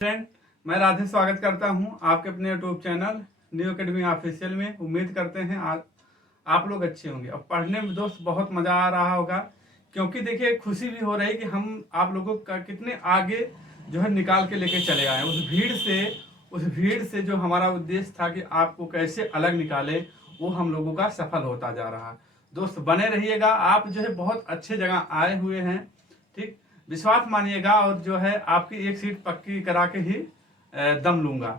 Friend, मैं राधे स्वागत करता हूं आपके अपने YouTube channel new academy official में। उम्मीद करते हैं आप लोग अच्छे होंगे और पढ़ने में दोस्त बहुत मज़ा आ रहा होगा, क्योंकि देखिए खुशी भी हो रही कि हम आप लोगों का कितने आगे जो है निकाल के लेके चले आए। उस भीड़ से जो हमारा उद्देश्य था कि आपको कैसे अलग निकाले, वो हम लोगों का सफल होता जा रहा। दोस्त बने रहिएगा, आप जो है बहुत अच्छे जगह आए हुए हैं। ठीक, विश्वास मानिएगा और जो है आपकी एक सीट पक्की करा के ही दम लूंगा।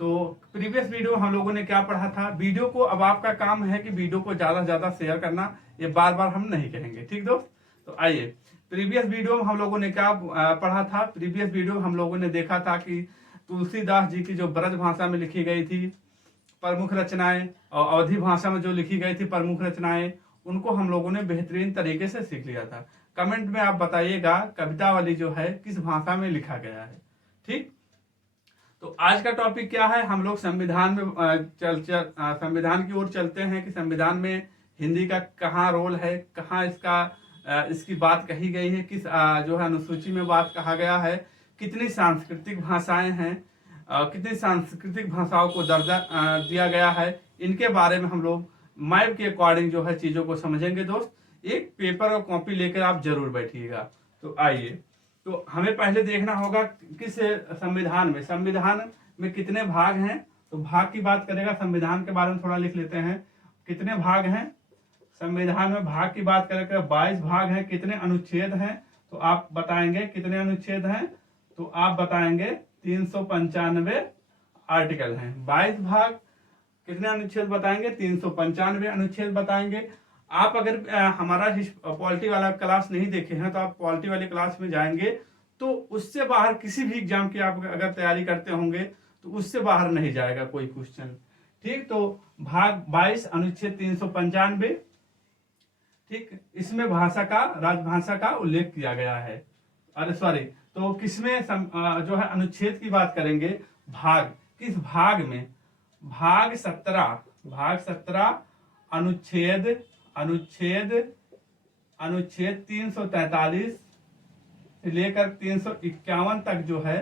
तो प्रीवियस वीडियो हम लोगों ने क्या पढ़ा था, वीडियो को अब आपका काम है कि वीडियो को ज़्यादा से ज़्यादा शेयर करना, ये बार बार हम नहीं कहेंगे। ठीक दोस्त, तो आइए प्रीवियस वीडियो हम लोगों ने क्या पढ़ा था। प्रीवियस वीडियो हम लोगों ने देखा था कि तुलसीदास जी की जो ब्रज भाषा में लिखी गई थी प्रमुख रचनाएं और अवधी भाषा में जो लिखी गई थी प्रमुख रचनाएं, उनको हम लोगों ने बेहतरीन तरीके से सीख लिया था। कमेंट में आप बताइएगा कविता वाली जो है किस भाषा में लिखा गया है। ठीक, तो आज का टॉपिक क्या है, हम लोग संविधान में संविधान की ओर चलते हैं कि संविधान में हिंदी का कहाँ रोल है, कहाँ इसकी बात कही गई है, किस जो है अनुसूची में बात कहा गया है, कितनी सांस्कृतिक भाषाएं हैं, कितनी सांस्कृतिक भाषाओं को दर्जा दिया गया है। इनके बारे में हम लोग मैप के अकॉर्डिंग जो है चीज़ों को समझेंगे। दोस्त एक पेपर और कॉपी लेकर आप जरूर बैठिएगा। तो आइए, तो हमें पहले देखना होगा किस संविधान में कितने भाग हैं। तो भाग की बात करेगा, संविधान के बारे में थोड़ा लिख लेते हैं। कितने भाग हैं संविधान में, भाग की बात करेगा 22 भाग हैं। कितने अनुच्छेद हैं, तो आप बताएंगे कितने अनुच्छेद हैं, तो आप बताएंगे 395 आर्टिकल हैं। 22 भाग, कितने अनुच्छेद बताएंगे, 395 अनुच्छेद बताएंगे। आप अगर हमारा पॉलिटी वाला क्लास नहीं देखे हैं तो आप पॉलिटी वाली क्लास में जाएंगे, तो उससे बाहर किसी भी एग्जाम की आप अगर तैयारी करते होंगे तो उससे बाहर नहीं जाएगा कोई क्वेश्चन। ठीक, तो भाग 22 अनुच्छेद 395। ठीक, इसमें राजभाषा का उल्लेख किया गया है। अरे सॉरी, तो किसमें जो है अनुच्छेद की बात करेंगे, भाग, किस भाग में, भाग 17 अनुच्छेद 343 से लेकर 351 तक जो है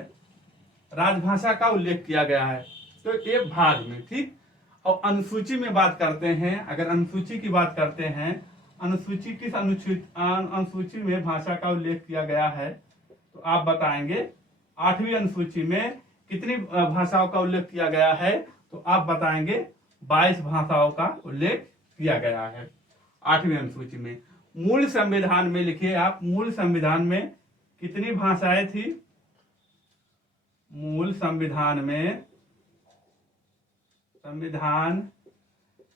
राजभाषा का उल्लेख किया गया है। तो एक भाग में। ठीक, और अनुसूची में बात करते हैं, अगर अनुसूची की बात करते हैं, अनुसूची किस अनुसूची में भाषा का उल्लेख किया गया है, तो आप बताएंगे 8वीं अनुसूची में कितनी भाषाओं का उल्लेख किया गया है, तो आप बताएंगे 22 भाषाओं का उल्लेख किया गया है 8वीं अनुसूची में। मूल संविधान में लिखिए आप, मूल संविधान में कितनी भाषाएं थी, मूल संविधान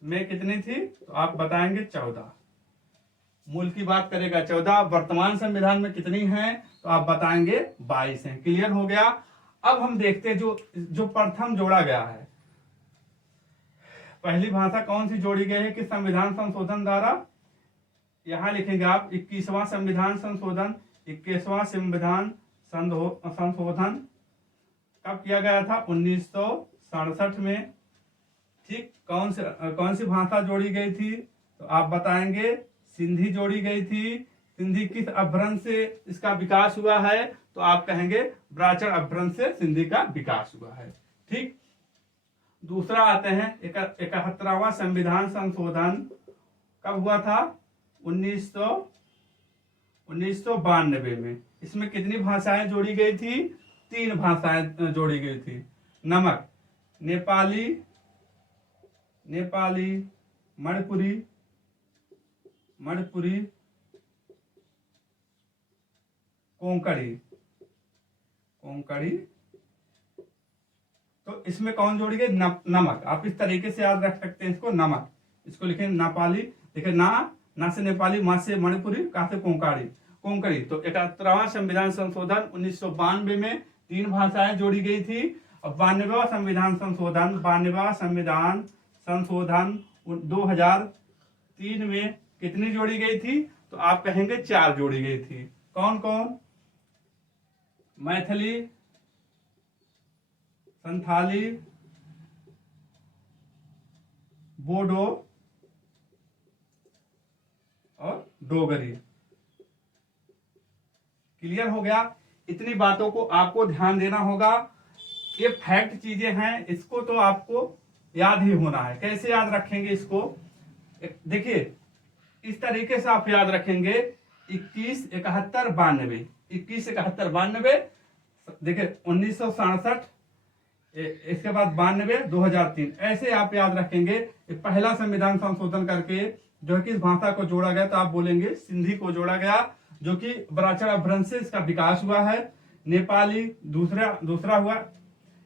में कितनी थी, तो आप बताएंगे 14। मूल की बात करेगा 14। वर्तमान संविधान में कितनी हैं, तो आप बताएंगे 22 हैं। क्लियर हो गया। अब हम देखते हैं जो प्रथम जोड़ा गया है, पहली भाषा कौन सी जोड़ी गई है कि संविधान संशोधन द्वारा, यहां लिखेंगे आप 21वां संविधान संशोधन। 21वां संविधान संशोधन कब किया गया था, 1967 में। ठीक, कौन सी भाषा जोड़ी गई थी, तो आप बताएंगे सिंधी जोड़ी गई थी। सिंधी किस अभ्रंश से इसका विकास हुआ है, तो आप कहेंगे ब्राह्मण अभ्रंश से सिंधी का विकास हुआ है। ठीक, दूसरा आते हैं 71वां संविधान संशोधन कब हुआ था, 1992 में। इसमें कितनी भाषाएं जोड़ी गई थी, 3 भाषाएं जोड़ी गई थी। नमक, नेपाली, मणिपुरी, कोंकणी। तो इसमें कौन जोड़ी गई, नमक। आप इस तरीके से याद रख सकते हैं इसको, नमक, इसको लिखें नेपाली। देखिए ना से नेपाली, मा से मणिपुरी, का से कोंकणी। तो 71वां संविधान संशोधन 1992 में 3 भाषाएं जोड़ी गई थी। और 92वां संविधान संशोधन 2003 में कितनी जोड़ी गई थी, तो आप कहेंगे 4 जोड़ी गई थी। कौन कौन, मैथिली, संथाली, बोडो और डोगरी। क्लियर हो गया। इतनी बातों को आपको ध्यान देना होगा। ये फैक्ट चीजें हैं, इसको तो आपको याद ही होना है। कैसे याद रखेंगे इसको, देखिए इस तरीके से आप याद रखेंगे 21 71 92, 21 71 92, देखिए 1967, इसके बाद 92 2003, ऐसे आप याद रखेंगे। पहला संविधान संशोधन करके जो है किस भाषा को जोड़ा गया, तो आप बोलेंगे सिंधी को जोड़ा गया, जो कि बराचड़ अपभ्रंश से इसका विकास हुआ है। नेपाली दूसरा हुआ।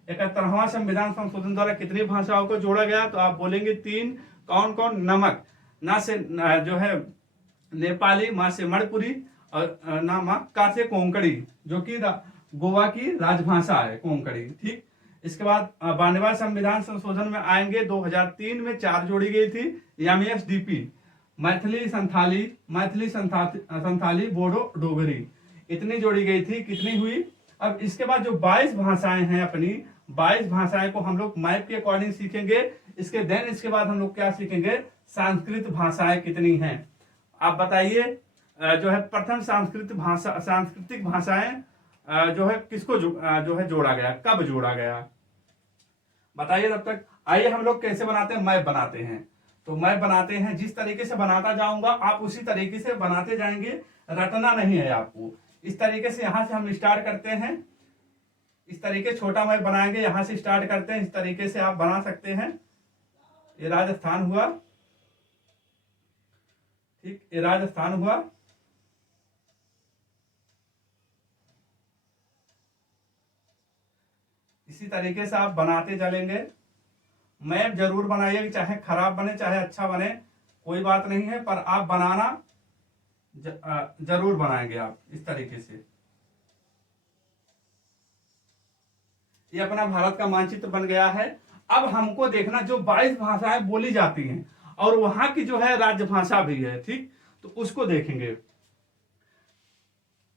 71वां संविधान संशोधन द्वारा कितनी भाषाओं को जोड़ा गया, तो आप बोलेंगे 3। कौन कौन, नमक ना से जो है नेपाली, माँ से मणिपुरी, और ना माँ का से कोंकणी, जो कि गोवा की राजभाषा है कोंकणी। ठीक, इसके बाद 92वां संविधान संशोधन में आएंगे। 2003 में 4 जोड़ी गई थी, MSDP, मैथिली संथाली बोडो डोगरी, इतनी जोड़ी गई थी। कितनी हुई? अब इसके बाद जो 22 भाषाएं हैं अपनी, 22 भाषाएं को हम लोग मैप के अकॉर्डिंग सीखेंगे। इसके बाद हम लोग क्या सीखेंगे, संस्कृत भाषाएं कितनी हैं। आप बताइए, जो है प्रथम सांस्कृतिक भाषाएं जो है किसको जो है जोड़ा गया, कब जोड़ा गया, बताइए तब तक। आइए हम लोग कैसे बनाते हैं, मैप बनाते हैं। तो मैप बनाते हैं, जिस तरीके से बनाता जाऊंगा आप उसी तरीके से बनाते जाएंगे, रटना नहीं है आपको। इस तरीके से यहां से हम स्टार्ट करते हैं, इस तरीके छोटा मैप बनाएंगे, यहां से स्टार्ट करते हैं, इस तरीके से आप बना सकते हैं। ये राजस्थान हुआ, ठीक, ये राजस्थान हुआ। इसी तरीके से आप बनाते चलेंगे। मैप जरूर बनाइए, चाहे खराब बने चाहे अच्छा बने, कोई बात नहीं है, पर आप बनाना जरूर बनाएंगे आप इस तरीके से। ये अपना भारत का मानचित्र बन गया है। अब हमको देखना जो 22 भाषाएं बोली जाती हैं और वहां की जो है राजभाषा भी है, ठीक, तो उसको देखेंगे।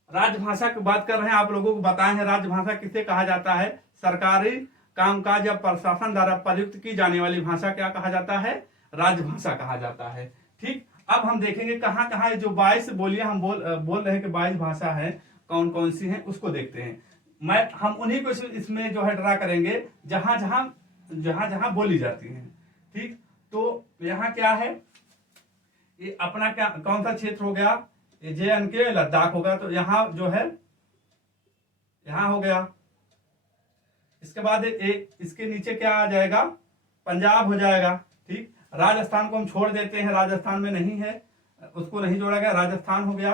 राजभाषा की बात कर रहे हैं, आप लोगों को बताए हैं राजभाषा किसे कहा जाता है। सरकारी कामकाज या प्रशासन द्वारा प्रयुक्त की जाने वाली भाषा क्या कहा जाता है, राजभाषा कहा जाता है। ठीक, अब हम देखेंगे कहाँ कहाँ जो 22 बोलियां हम बोल रहे हैं कि 22 भाषा है, कौन कौन सी हैं उसको देखते हैं। हम उन्हीं को इसमें जो है ड्रा करेंगे जहां जहां बोली जाती हैं। ठीक, तो यहाँ क्या है, ये अपना क्या कौन सा क्षेत्र हो गया, ये JNK लद्दाख होगा, तो यहाँ जो है यहाँ हो गया। इसके बाद इसके नीचे क्या आ जाएगा, पंजाब हो जाएगा। ठीक, राजस्थान को हम छोड़ देते हैं, राजस्थान में नहीं है, उसको नहीं जोड़ा गया, राजस्थान हो गया।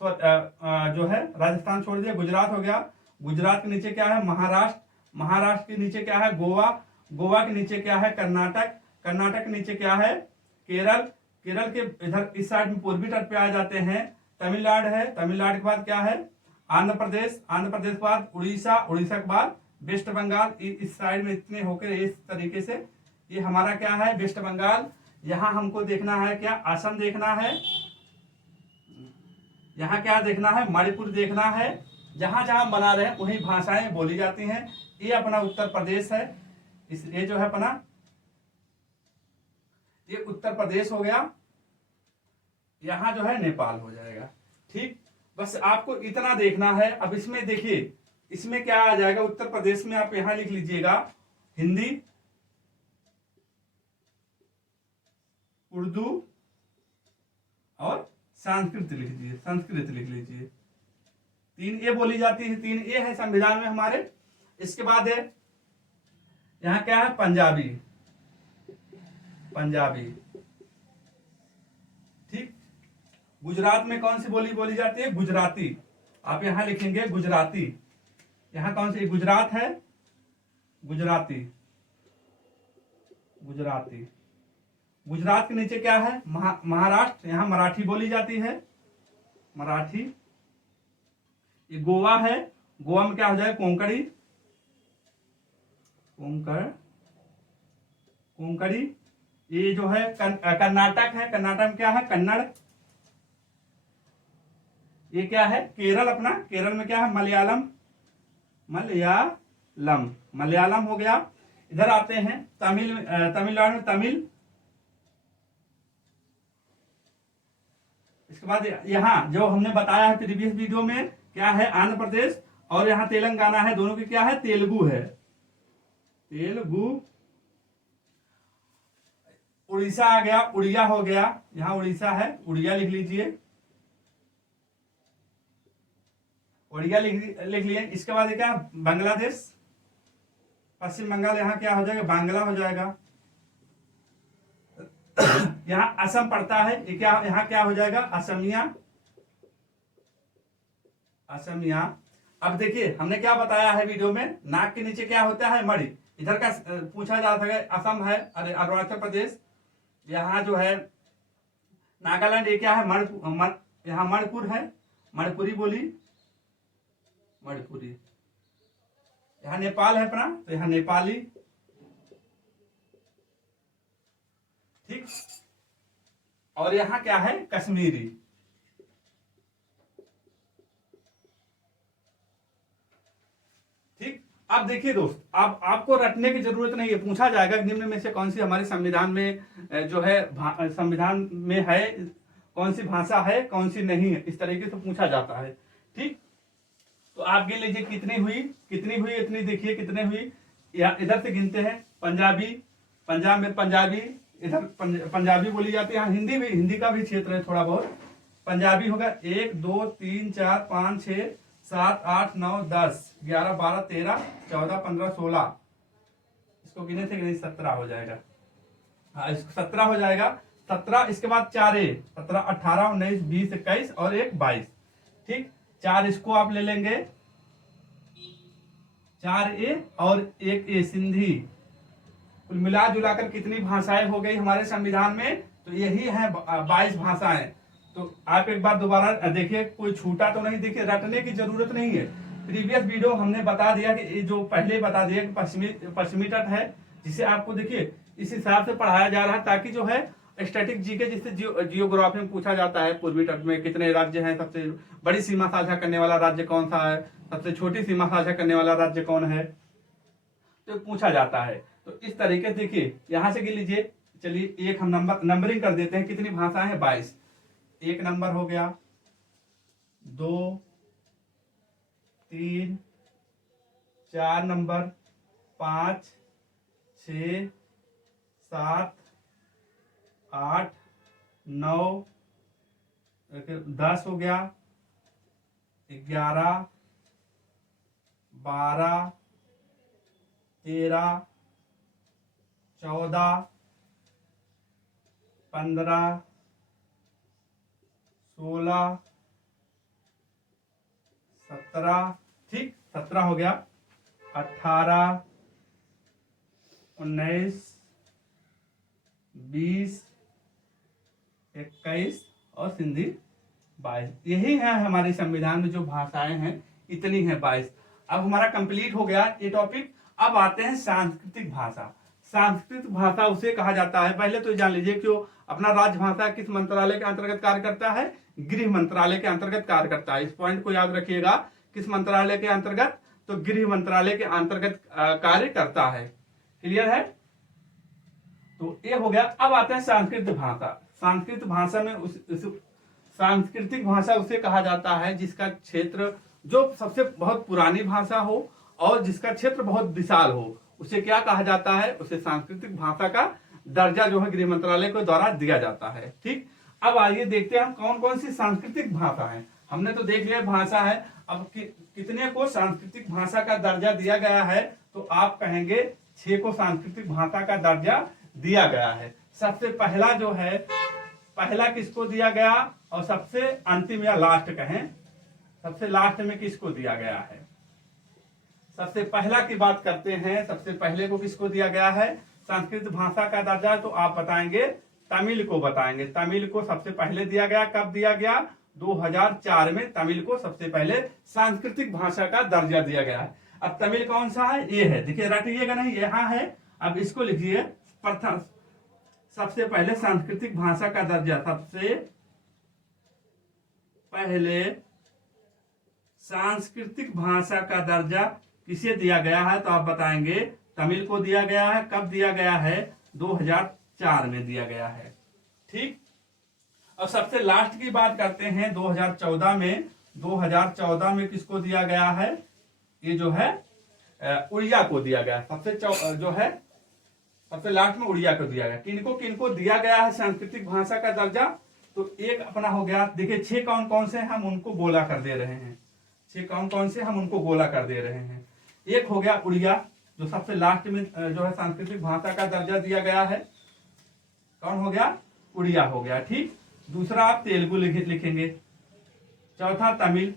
जो है राजस्थान छोड़ दिया, गुजरात हो गया। गुजरात के नीचे क्या है, महाराष्ट्र के नीचे क्या है, गोवा के नीचे क्या है, कर्नाटक के नीचे क्या है, केरल के इधर इस साइड में पूर्वी तट पे आ जाते हैं, तमिलनाडु है, तमिलनाडु के बाद क्या है, आंध्र प्रदेश के बाद उड़ीसा के बाद वेस्ट बंगाल, इस साइड में इतने होकर इस तरीके से ये हमारा क्या है, वेस्ट बंगाल। यहाँ हमको देखना है क्या, असम देखना है, यहाँ क्या देखना है, मणिपुर देखना है। जहां जहां बना रहे हैं वही भाषाएं बोली जाती हैं। ये अपना उत्तर प्रदेश है, ये जो है अपना ये उत्तर प्रदेश हो गया, यहां जो है नेपाल हो जाएगा। ठीक, बस आपको इतना देखना है। अब इसमें देखिए, इसमें क्या आ जाएगा, उत्तर प्रदेश में आप यहां लिख लीजिएगा हिंदी, उर्दू और संस्कृत लिख लीजिए। 3 ए बोली जाती है, 3 ए है संविधान में हमारे। इसके बाद है यहाँ क्या है, पंजाबी। ठीक, गुजरात में कौन सी बोली जाती है, गुजराती। आप यहां लिखेंगे गुजराती। यहां कौन सी, गुजरात है, गुजराती। गुजरात के नीचे क्या है, महाराष्ट्र, यहां मराठी बोली जाती है, मराठी। ये गोवा है, गोवा में क्या हो जाए, कोंकणी। ये जो है कर्नाटक है, कर्नाटक में क्या है, कन्नड़। ये क्या है, केरल, अपना केरल में क्या है, मलयालम हो गया। इधर आते हैं तमिलनाडु में तमिल। इसके बाद यहाँ जो हमने बताया है प्रीवियस वीडियो में, क्या है, आंध्र प्रदेश, और यहाँ तेलंगाना है, दोनों की क्या है, तेलुगु है। तेलुगु। उड़ीसा आ गया, उड़िया हो गया, यहां उड़ीसा है, उड़िया लिख लीजिए, उड़िया लिख लिए। इसके बाद क्या, बांग्लादेश, पश्चिम बंगाल, यहाँ क्या हो जाएगा, बांग्ला हो जाएगा। यहाँ असम पड़ता है, ये क्या, यहाँ क्या हो जाएगा, असमिया, असमिया। अब देखिए हमने क्या बताया है वीडियो में, नाक के नीचे क्या होता है, मणि। इधर का पूछा जा सके, असम है, अरे अरुणाचल प्रदेश, यहाँ जो है नागालैंड, ये क्या है, यहाँ मणिपुर है, मणिपुरी बोली, मणिपुरी। यहाँ नेपाल है अपना, तो यहाँ नेपाली, ठीक। और यहाँ क्या है, कश्मीरी, ठीक। अब देखिए दोस्त, अब आपको रटने की जरूरत नहीं है, पूछा जाएगा निम्न में से कौन सी हमारे संविधान में जो है संविधान में है, कौन सी भाषा है, कौन सी नहीं है, इस तरीके से पूछा जाता है, ठीक। तो आप गिन लीजिए कितनी हुई, कितनी हुई, इतनी देखिए कितने हुई। या इधर से गिनते हैं, पंजाबी, पंजाब में पंजाबी, इधर पंजाबी बोली जाती है, हिंदी भी, हिंदी का भी क्षेत्र है थोड़ा बहुत। पंजाबी होगा 1 2 3 4 5 6 7 8 9 10 11 12 13 14 15 16, इसको गिने थे 17 हो जाएगा, हाँ इसको 17 हो जाएगा, 17। इसके बाद 4 17 18 19 20 21 और 1 22, ठीक। 4 इसको आप ले लेंगे, 4 ए और 1 ए, सिंधी। कुल मिला जुलाकर कितनी भाषाएं हो गई हमारे संविधान में, तो यही है 22 भाषाएं। तो आप एक बार दोबारा देखिए, कोई छूटा तो नहीं, देखिए रटने की जरूरत नहीं है। प्रीवियस वीडियो हमने बता दिया कि ये जो पहले बता दिया कि पश्चिमी तट है, जिसे आपको देखिए इस हिसाब से पढ़ाया जा रहा है, ताकि जो है स्टैटिक जीके, जिससे जियोग्राफी में पूछा जाता है, पूर्वी तट में कितने राज्य हैं, सबसे बड़ी सीमा साझा करने वाला राज्य कौन सा है, सबसे छोटी सीमा साझा करने वाला राज्य कौन है, तो पूछा जाता है। तो इस तरीके से देखिए, यहां से गिन लीजिए, चलिए एक हम नंबरिंग कर देते हैं, कितनी भाषाएं हैं, 22। 1 नंबर हो गया, 2 3 4 नंबर, 5 6 7 8 9 10 हो गया, 11 12 13 14 15 16 17, ठीक, 17 हो गया, 18 19 20 21 और सिंधी 22। यही है हमारे संविधान में जो भाषाएं हैं, इतनी है 22। अब हमारा कंप्लीट हो गया ये टॉपिक। अब आते हैं सांस्कृतिक भाषा। सांस्कृतिक भाषा उसे कहा जाता है, पहले तो जान लीजिए कि अपना राजभाषा किस मंत्रालय के अंतर्गत कार्य करता है, गृह मंत्रालय के अंतर्गत कार्य करता है। इस पॉइंट को याद रखिएगा, किस मंत्रालय के अंतर्गत, तो गृह मंत्रालय के अंतर्गत कार्य करता है। क्लियर है, तो ये हो गया। अब आते हैं सांस्कृतिक भाषा। सांस्कृतिक भाषा में सांस्कृतिक भाषा उसे कहा जाता है जिसका क्षेत्र, जो सबसे बहुत पुरानी भाषा हो और जिसका क्षेत्र बहुत विशाल हो, उसे क्या कहा जाता है, उसे सांस्कृतिक भाषा का दर्जा जो है गृह मंत्रालय के द्वारा दिया जाता है, ठीक। अब आइए देखते हैं हम कौन कौन सी सांस्कृतिक भाषा है। हमने तो देख लिया भाषा है, अब कितने को सांस्कृतिक भाषा का दर्जा दिया गया है, तो आप कहेंगे 6 को सांस्कृतिक भाषा का दर्जा दिया गया है। सबसे पहला जो है, पहला किसको दिया गया, और सबसे अंतिम या लास्ट कहें, सबसे लास्ट में किसको दिया गया है। सबसे पहला की बात करते हैं, सबसे पहले को किसको दिया गया है सांस्कृतिक भाषा का दर्जा, तो आप बताएंगे तमिल को बताएंगे। तमिल को सबसे पहले दिया गया, कब दिया गया, 2004 में तमिल को सबसे पहले सांस्कृतिक भाषा का दर्जा दिया गया है। अब तमिल कौन सा है, ये है, देखिए रटिएगा नहीं, यहाँ है। अब इसको लिखिए, प्रथम सबसे पहले सांस्कृतिक भाषा का दर्जा, सबसे पहले सांस्कृतिक भाषा का दर्जा किसे दिया गया है, तो आप बताएंगे तमिल को दिया गया है। कब दिया गया है, 2004 में दिया गया है, ठीक। और सबसे लास्ट की बात करते हैं, 2014 में, 2014 में किसको दिया गया है, ये जो है उड़िया को दिया गया। जो है सबसे लास्ट में उड़िया को दिया गया। किनको किनको दिया गया है सांस्कृतिक भाषा का दर्जा? तो एक अपना हो गया, देखिए 6 कौन कौन से हम उनको गोला कर दे रहे हैं, 6 कौन कौन से हम उनको गोला कर दे रहे हैं। एक हो गया उड़िया, जो सबसे लास्ट में जो है सांस्कृतिक भाषा का दर्जा दिया गया है, कौन हो गया? उड़िया हो गया। ठीक, दूसरा आप तेलुगु लिखेंगे, चौथा तमिल,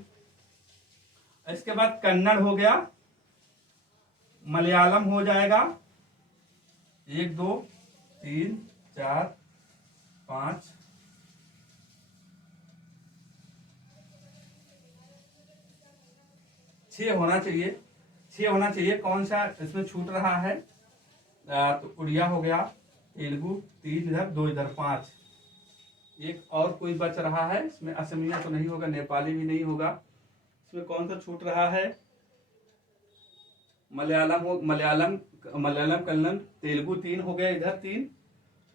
इसके बाद कन्नड़ हो गया, मलयालम हो जाएगा, 1 2 3 4 5 6 होना चाहिए, 6 होना चाहिए। कौन सा इसमें छूट रहा है? तो उड़िया हो गया, तेलुगु 3 इधर, 2 इधर, 5। एक और कोई बच रहा है इसमें, असमिया तो नहीं होगा, नेपाली भी नहीं होगा। इसमें कौन सा छूट रहा है? मलयालम कन्नड़, तेलुगु 3 हो गया, इधर 3।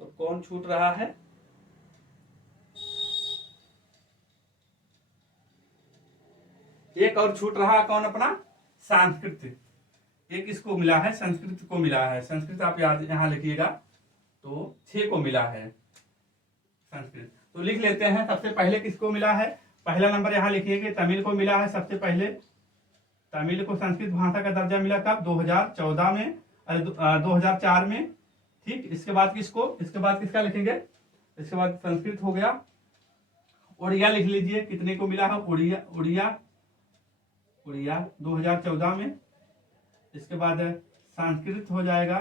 और कौन छूट रहा है? एक और छूट रहा, कौन अपना? संस्कृत। एक इसको मिला है, संस्कृत को मिला है। संस्कृत आप याद यहां लिखिएगा, तो 6 को मिला है संस्कृत। तो लिख लेते हैं, सबसे पहले किसको मिला है? पहला नंबर यहां लिखिएगा, तमिल को मिला है सबसे पहले। तमिल को संस्कृत भाषा का दर्जा मिला कब? 2014 में, 2004 में। ठीक, इसके बाद किसका लिखेंगे? इसके बाद संस्कृत हो गया। उड़िया लिख लीजिए, कितने को मिला है? उड़िया 2014 में। इसके बाद संस्कृत हो जाएगा,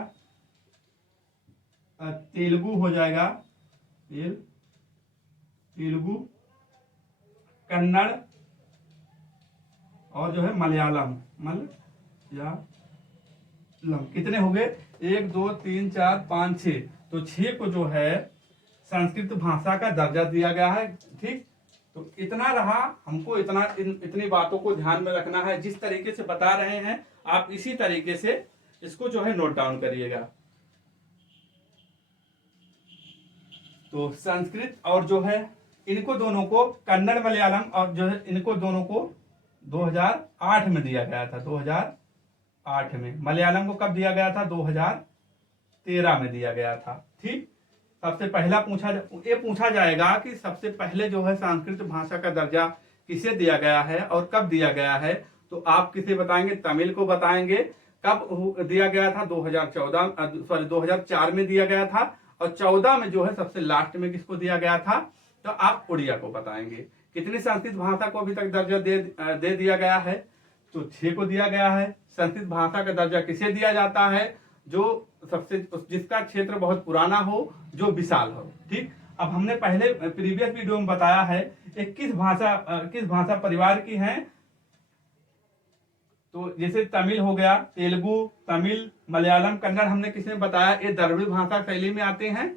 तेलुगु हो जाएगा, तेलुगु, कन्नड़ और जो है मलयालम। कितने हो गए? 1 2 3 4 5 6। तो 6 को जो है संस्कृत भाषा का दर्जा दिया गया है। ठीक, तो इतना रहा, हमको इतनी बातों को ध्यान में रखना है। जिस तरीके से बता रहे हैं आप इसी तरीके से इसको जो है नोट डाउन करिएगा। तो संस्कृत और जो है इनको दोनों को, कन्नड़ मलयालम और जो है इनको दोनों को 2008 में दिया गया था। 2008 में। मलयालम को कब दिया गया था? 2013 में दिया गया था। ठीक, सबसे पहला पूछा जाएगा कि सबसे पहले जो है संस्कृत भाषा का दर्जा किसे दिया गया है और कब दिया गया है? तो आप किसे बताएंगे? तमिल को बताएंगे। कब दिया गया था? 2004 में दिया गया था। और 14 में जो है सबसे लास्ट में किसको दिया गया था? तो आप उड़िया को बताएंगे। कितनी संस्कृत भाषा को अभी तक दर्जा दे दिया गया है? तो 6 को दिया गया है। संस्कृत भाषा का दर्जा किसे दिया जाता है? जिसका क्षेत्र बहुत पुराना हो, जो विशाल हो। ठीक, अब हमने पहले प्रीवियस वीडियो में बताया है किस भाषा परिवार की है। तो जैसे तमिल हो गया, तेलुगु, तमिल, मलयालम, कन्नड़ हमने किसने बताया? ये द्रविड़ भाषा शैली में आते हैं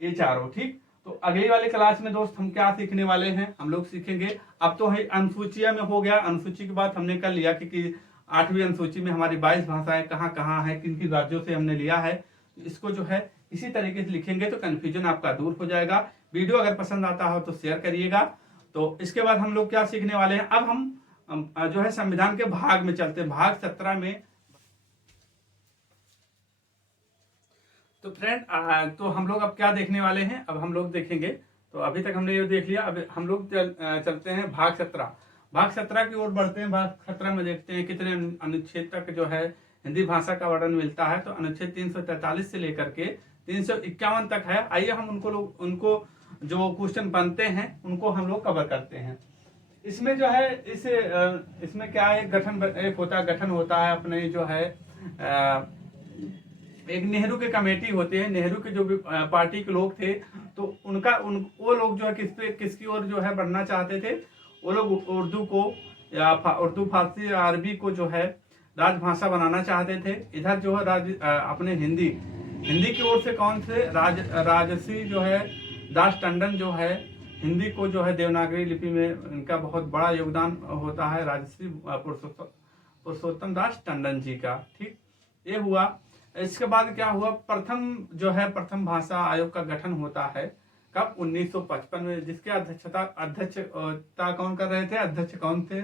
ये चारों। ठीक, तो अगली वाले क्लास में दोस्त हम क्या सीखने वाले हैं? हम लोग सीखेंगे, अब तो है अनुसूचिया में हो गया। अनुसूची की बात हमने कर लिया कि 8वीं अनुसूची में हमारी 22 भाषाएं कहाँ है, किन किन राज्यों से हमने लिया है। तो इसको जो है इसी तरीके से लिखेंगे तो कंफ्यूजन आपका दूर हो जाएगा। वीडियो अगर पसंद आता हो तो शेयर करिएगा। तो इसके बाद हम लोग क्या सीखने वाले हैं? अब हम जो है संविधान के भाग में चलते हैं, भाग 17 में। तो फ्रेंड, तो हम लोग अब क्या देखने वाले हैं? अब हम लोग देखेंगे, तो अभी तक हमने ये देख लिया। अब हम लोग चलते हैं भाग 17। भाग 17 की ओर बढ़ते हैं। भाग 17 में देखते हैं कितने अनुच्छेद तक जो है हिंदी भाषा का वर्णन मिलता है। तो अनुच्छेद 343 से लेकर के 351 तक है। आइए हम उनको जो क्वेश्चन बनते हैं उनको हम लोग कवर करते हैं। इसमें जो है इसमें क्या है, गठन होता है अपने जो है एक नेहरू के कमेटी होते हैं। नेहरू के जो भी पार्टी के लोग थे, तो वो लोग जो है किसकी ओर जो है बढ़ना चाहते थे? वो लोग उर्दू को या उर्दू, फारसी या अरबी को जो है राजभाषा बनाना चाहते थे। इधर जो है अपने हिंदी की ओर से कौन से राजसी जो है दास टंडन जो है हिंदी को जो है देवनागरी लिपि में इनका बहुत बड़ा योगदान होता है, राजश्री पुरुषोत्तम दास टंडन जी का। ठीक, ये हुआ। इसके बाद क्या हुआ? प्रथम भाषा आयोग का गठन होता है कब? 1955 में। जिसके अध्यक्षता कौन कर रहे थे? अध्यक्ष कौन थे?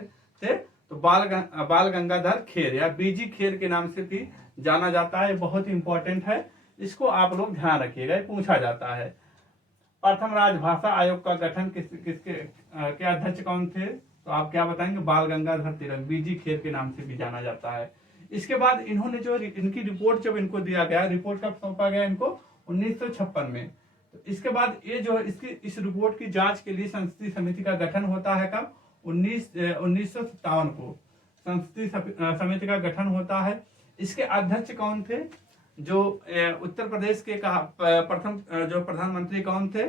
तो बाल गंगाधर खेर या बीजी खेर के नाम से भी जाना जाता है। बहुत ही इंपॉर्टेंट है, इसको आप लोग ध्यान रखिएगा, पूछा जाता है। प्रथम राजभाषा आयोग का गठन किसके के अध्यक्ष कौन थे? तो आप क्या बताएंगे? बाल गंगाधर तिलक, बीजी खेर के नाम से भी जाना जाता है। इसके बाद इन्होंने जो इनकी रिपोर्ट जब इनको दिया गया, रिपोर्ट कब सौंपा गया इनको? 1956 में। तो इसके बाद ये जो इस रिपोर्ट की जांच के लिए संसदीय समिति का गठन होता है कब? 1957 को संसदीय समिति का गठन होता है। इसके अध्यक्ष कौन थे? जो उत्तर प्रदेश के प्रथम जो प्रधानमंत्री कौन थे?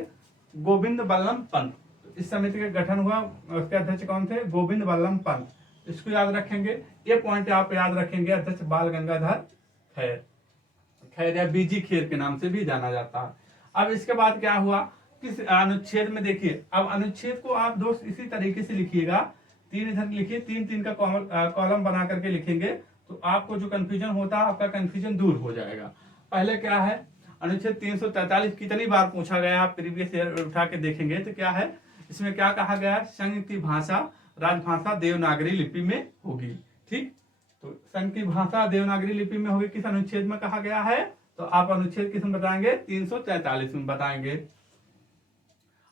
गोविंद बल्लभ पंत। इस समिति का गठन हुआ, उसके अध्यक्ष कौन थे? गोविंद बल्लभ पंत। इसको याद रखेंगे, ये पॉइंट आप याद रखेंगे। अध्यक्ष बाल गंगाधर खैर या बीजी खेर के नाम से भी जाना जाता है। अब इसके बाद क्या हुआ? किस अनुच्छेद में? देखिए, अब अनुच्छेद को आप दोस्त इसी तरीके से लिखिएगा, 3 इधर लिखिए, 3 का कॉलम बना करके लिखेंगे, तो आपको जो कंफ्यूजन होता है आपका कंफ्यूजन दूर हो जाएगा। पहले क्या है? अनुच्छेद 343 कितनी बार पूछा गया, आप प्रीवियस ईयर उठा के देखेंगे तो क्या है इसमें? क्या कहा गया? संघ की भाषा राजभाषा देवनागरी लिपि में होगी। ठीक, तो संघ की भाषा देवनागरी लिपि में होगी, किस अनुच्छेद में कहा गया है? तो आप अनुच्छेद किस में बताएंगे? 343 में बताएंगे।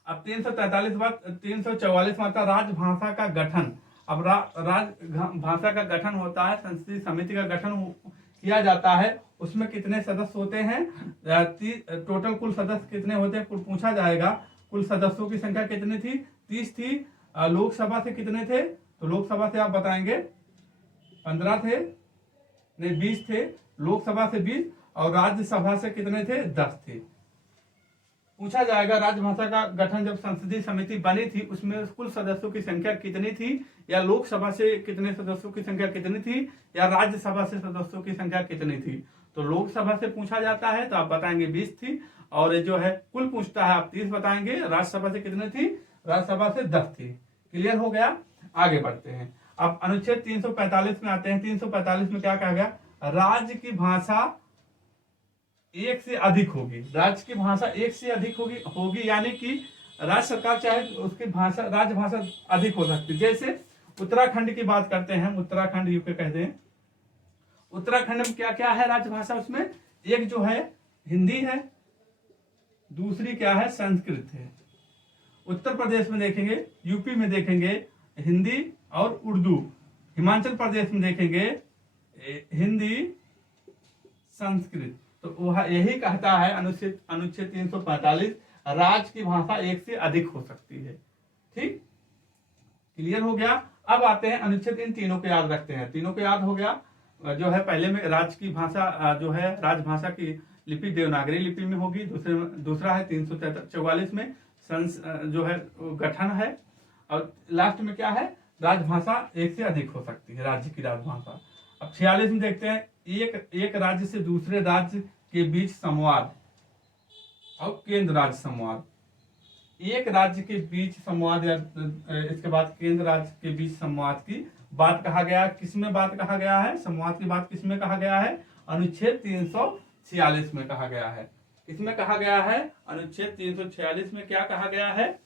अब 343 बात 344 में आता राजभाषा का गठन। अब राजभाषा का गठन होता है, संसदीय समिति का गठन किया जाता है। उसमें कितने सदस्य होते हैं? टोटल कुल सदस्य कितने होते हैं पूछा जाएगा। कुल सदस्यों की संख्या कितनी थी? 30 थी। लोकसभा से कितने थे? तो लोकसभा से आप बताएंगे 15 थे, नहीं 20 थे। लोकसभा से 20 और राज्यसभा से कितने थे? 10 थे। पूछा जाएगा राजभाषा का गठन जब संसदीय समिति बनी थी उसमें कुल सदस्यों की संख्या कितनी थी, या लोकसभा से कितने सदस्यों की संख्या कितनी थी, या राज्यसभा से सदस्यों की संख्या कितनी थी? तो लोकसभा से पूछा जाता है तो आप बताएंगे 20 थी, और जो है कुल पूछता है आप 30 बताएंगे। राज्यसभा से कितनी थी? राज्यसभा से 10 थी। क्लियर हो गया? आगे बढ़ते हैं। अब अनुच्छेद 345 में आते हैं। 345 में क्या कहा गया? राज्य की भाषा एक से अधिक होगी। राज्य की भाषा एक से अधिक होगी यानी कि राज्य सरकार चाहे उसकी भाषा राजभाषा अधिक हो सकती है। जैसे उत्तराखंड की बात करते हैं, उत्तराखंड यूपी कहते हैं। उत्तराखंड में क्या क्या है राजभाषा? उसमें एक जो है हिंदी है, दूसरी क्या है? संस्कृत है। उत्तर प्रदेश में देखेंगे, यूपी में देखेंगे हिंदी और उर्दू। हिमाचल प्रदेश में देखेंगे हिंदी संस्कृत। तो वह यही कहता है अनुच्छेद 345 राज्य की भाषा एक से अधिक हो सकती है। ठीक, क्लियर हो गया? अब आते हैं अनुच्छेद, इन तीनों को याद रखते हैं। तीनों को याद हो गया। जो है पहले में राज्य की भाषा जो है राजभाषा की लिपि देवनागरी लिपि में होगी। दूसरा है 344 में जो है गठन है, और लास्ट में क्या है? राजभाषा एक से अधिक हो सकती है, राज्य की राजभाषा। अब 46 में देखते हैं, एक राज्य से दूसरे राज्य के बीच संवाद और केंद्र राज्य संवाद। एक राज्य के बीच संवाद या इसके बाद केंद्र राज्य के बीच संवाद की बात कहा गया। किसमें बात कहा गया है? संवाद की बात किसमें कहा गया है? अनुच्छेद 346 में कहा गया है। इसमें कहा गया है अनुच्छेद 346 में क्या कहा गया है?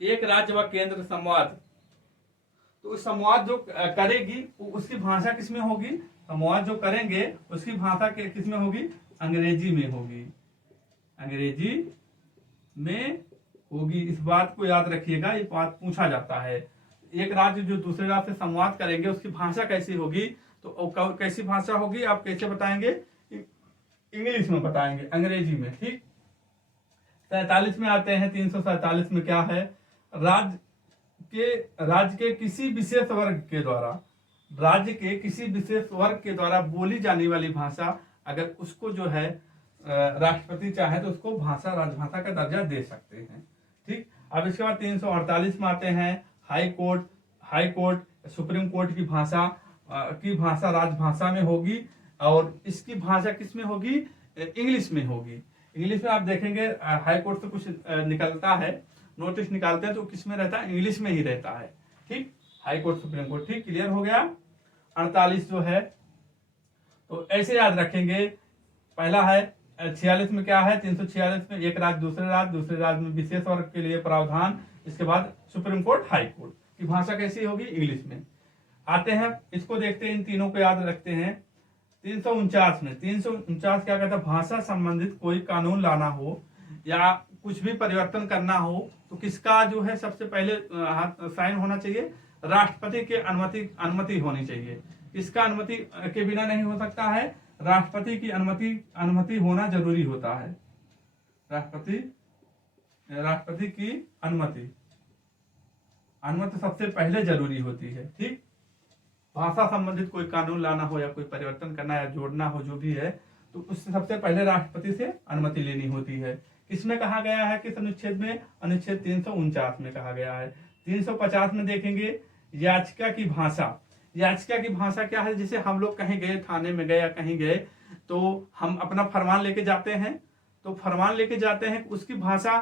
एक राज्य व केंद्र संवाद। तो संवाद जो करेगी उसकी भाषा किसमें होगी? संवाद जो करेंगे उसकी भाषा किसमें होगी? अंग्रेजी में होगी। अंग्रेजी में होगी। इस बात को याद रखिएगा, ये बात पूछा जाता है। एक राज्य जो दूसरे राज्य से संवाद करेंगे उसकी भाषा कैसी होगी? तो कैसी भाषा होगी आप कैसे बताएंगे? इंग्लिश में बताएंगे, अंग्रेजी में। ठीक, 47 में आते हैं। 347 में क्या है? राज्य के किसी विशेष वर्ग के द्वारा, राज्य के किसी विशेष वर्ग के द्वारा बोली जाने वाली भाषा, अगर उसको जो है राष्ट्रपति चाहे तो उसको राजभाषा का दर्जा दे सकते हैं। ठीक, अब इसके बाद 348 में आते हैं। हाई कोर्ट सुप्रीम कोर्ट की भाषा राजभाषा में होगी, और इसकी भाषा किस में होगी? इंग्लिश में होगी। इंग्लिश में आप देखेंगे हाई कोर्ट से कुछ निकलता है, नोटिस निकालते हैं तो किस में रहता है? इंग्लिश में ही रहता है। ठीक, हाई कोर्ट सुप्रीम कोर्ट। ठीक, क्लियर हो गया? 48 जो है तो ऐसे याद रखेंगे। पहला है 46 में क्या है? 346 में एक राज्य दूसरे राज्य में विशेष वर्ग के लिए प्रावधान। इसके बाद सुप्रीम कोर्ट हाई कोर्ट की भाषा कैसी होगी? इंग्लिश में। आते हैं, इसको देखते हैं, इन तीनों को याद रखते हैं। 349 में 349 क्या कहता है, भाषा संबंधित कोई कानून लाना हो या कुछ भी परिवर्तन करना हो तो किसका जो है सबसे पहले साइन होना चाहिए, राष्ट्रपति के अनुमति होनी चाहिए। इसका अनुमति के बिना नहीं हो सकता है, राष्ट्रपति की अनुमति होना जरूरी होता है। राष्ट्रपति की अनुमति सबसे पहले जरूरी होती है। ठीक, भाषा संबंधित कोई कानून लाना हो या कोई परिवर्तन करना या जोड़ना हो जो भी है, तो उससे सबसे पहले राष्ट्रपति से अनुमति लेनी होती है। किसमें कहा गया है, किस अनुच्छेद में, अनुच्छेद 349 में कहा गया है। 350 में देखेंगे याचिका की भाषा। याचिका की भाषा क्या है, जैसे हम लोग कहीं गए, थाने में गए या कहीं गए, तो हम अपना फरमान लेके जाते हैं, तो फरमान लेके जाते हैं, उसकी भाषा,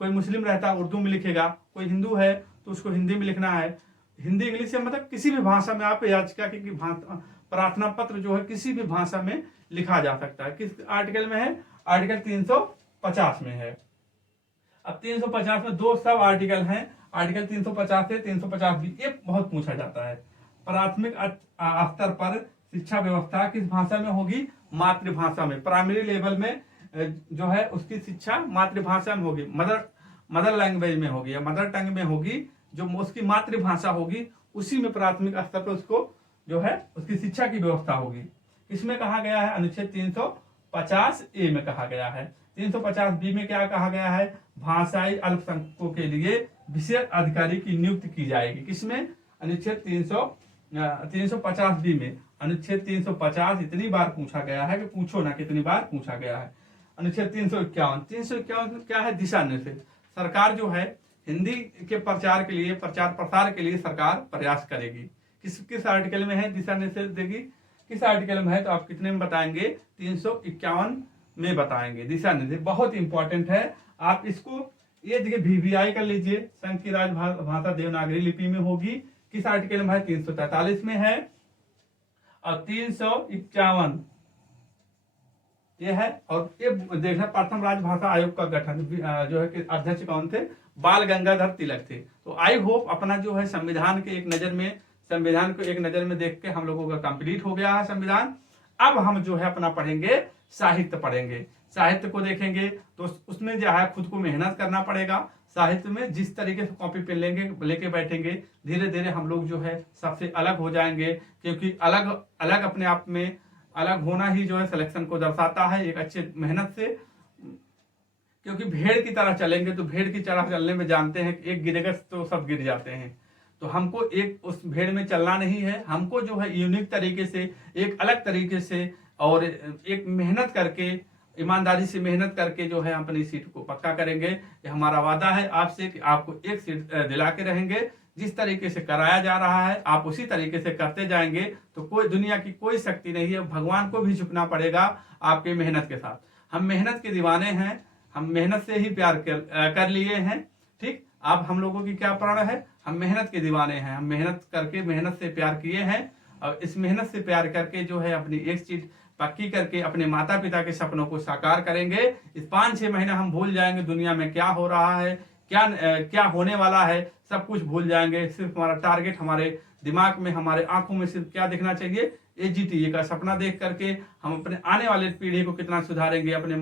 कोई मुस्लिम रहता है उर्दू में लिखेगा, कोई हिंदू है तो उसको हिंदी में लिखना है, हिंदी इंग्लिश या मतलब किसी भी भाषा में आप याचिका की प्रार्थना पत्र जो है किसी भी भाषा में लिखा जा सकता है। किस आर्टिकल में है, आर्टिकल 350 में है। अब 350 में दो सब आर्टिकल हैं, आर्टिकल 350 से 350 भी। ये बहुत पूछा जाता है, प्राथमिक स्तर पर शिक्षा व्यवस्था किस भाषा में होगी, मातृभाषा में। प्राइमरी लेवल में जो है उसकी शिक्षा मातृभाषा में होगी, मदर लैंग्वेज में होगी या मदर टंग में होगी, जो उसकी मातृभाषा होगी उसी में प्राथमिक स्तर पर उसको जो है उसकी शिक्षा की व्यवस्था होगी। इसमें कहा गया है, अनुच्छेद 350A में कहा गया है। 350B में क्या कहा गया है, भाषाई अल्पसंख्यकों के लिए विशेष अधिकारी की नियुक्ति की जाएगी। किसमें, अनुच्छेद 350B में। अनुच्छेद 350 इतनी बार पूछा गया है कि पूछो ना कितनी बार पूछा गया है। अनुच्छेद 351 में क्या है, दिशा निर्देश। सरकार जो है हिंदी के प्रचार के लिए, प्रचार प्रसार के लिए सरकार प्रयास करेगी। किस आर्टिकल में है दिशा निर्देश देगी, किस आर्टिकल में है, तो आप कितने में बताएंगे, 351 में बताएंगे। दिशा निर्देश बहुत इंपॉर्टेंट है, आप इसको ये देखिए VVI कर लीजिए, संघ की राजभाषा देवनागरी लिपि में होगी। किस आर्टिकल में है, 343 में है, और 351 ये है। और ये देखना, प्रथम राजभाषा आयोग का गठन जो है कि अध्यक्ष कौन थे, बाल गंगाधर तिलक थे। तो आई होप अपना जो है संविधान को एक नजर में देख के हम लोगों का कंप्लीट हो गया है संविधान। अब हम जो है अपना पढ़ेंगे, साहित्य पढ़ेंगे। साहित्य को देखेंगे तो उसमें जो है खुद को मेहनत करना पड़ेगा। साहित्य में जिस तरीके से कॉपी पेन लेके बैठेंगे, धीरे धीरे हम लोग जो है सबसे अलग हो जाएंगे, क्योंकि अलग अपने आप में अलग होना ही जो है सिलेक्शन को दर्शाता है, एक अच्छे मेहनत से। क्योंकि भेड़ की तरह चलेंगे तो भेड़ की तरह चलने में जानते हैं कि एक गिरेगा तो सब गिर जाते हैं। तो हमको एक उस भेड़ में चलना नहीं है, हमको जो है यूनिक तरीके से, एक अलग तरीके से और एक मेहनत करके, ईमानदारी से मेहनत करके जो है अपनी सीट को पक्का करेंगे। ये हमारा वादा है आपसे कि आपको एक सीट दिला के रहेंगे। जिस तरीके से कराया जा रहा है आप उसी तरीके से करते जाएंगे तो कोई दुनिया की कोई शक्ति नहीं है, भगवान को भी झुकना पड़ेगा आपके मेहनत के साथ। हम मेहनत के दीवाने हैं, हम मेहनत से ही प्यार कर लिए हैं। ठीक, आप हम लोगों की क्या प्रण है, हम मेहनत के दीवाने हैं, हम मेहनत करके मेहनत से प्यार किए हैं, और इस मेहनत से प्यार करके जो है अपनी एक सीट पक्की करके अपने माता पिता के सपनों को साकार करेंगे। इस 5-6 महीने हम भूल जाएंगे दुनिया में क्या हो रहा है, क्या होने वाला है, सब कुछ भूल जाएंगे। सिर्फ हमारा टारगेट, हमारे दिमाग में, हमारे आंखों में सिर्फ क्या देखना चाहिए, AGTA का सपना देख करके हम अपने आने वाले पीढ़ी को कितना सुधारेंगे, अपने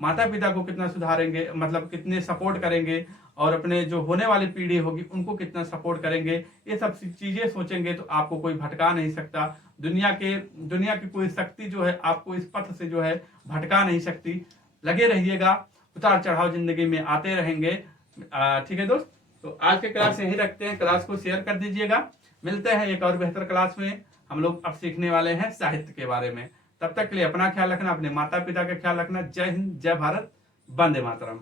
माता पिता को कितना सुधारेंगे, मतलब कितने सपोर्ट करेंगे, और अपने जो होने वाली पीढ़ी होगी उनको कितना सपोर्ट करेंगे। ये सब चीजें सोचेंगे तो आपको कोई भटका नहीं सकता। दुनिया की कोई शक्ति जो है आपको इस पथ से जो है भटका नहीं सकती। लगे रहिएगा, उतार चढ़ाव जिंदगी में आते रहेंगे। ठीक है दोस्त, तो आज के क्लास यही रखते हैं, क्लास को शेयर कर दीजिएगा। मिलते हैं एक और बेहतर क्लास में। हम लोग अब सीखने वाले हैं साहित्य के बारे में। तब तक के लिए अपना ख्याल रखना, अपने माता पिता का ख्याल रखना। जय हिंद, जय भारत, वंदे मातरम।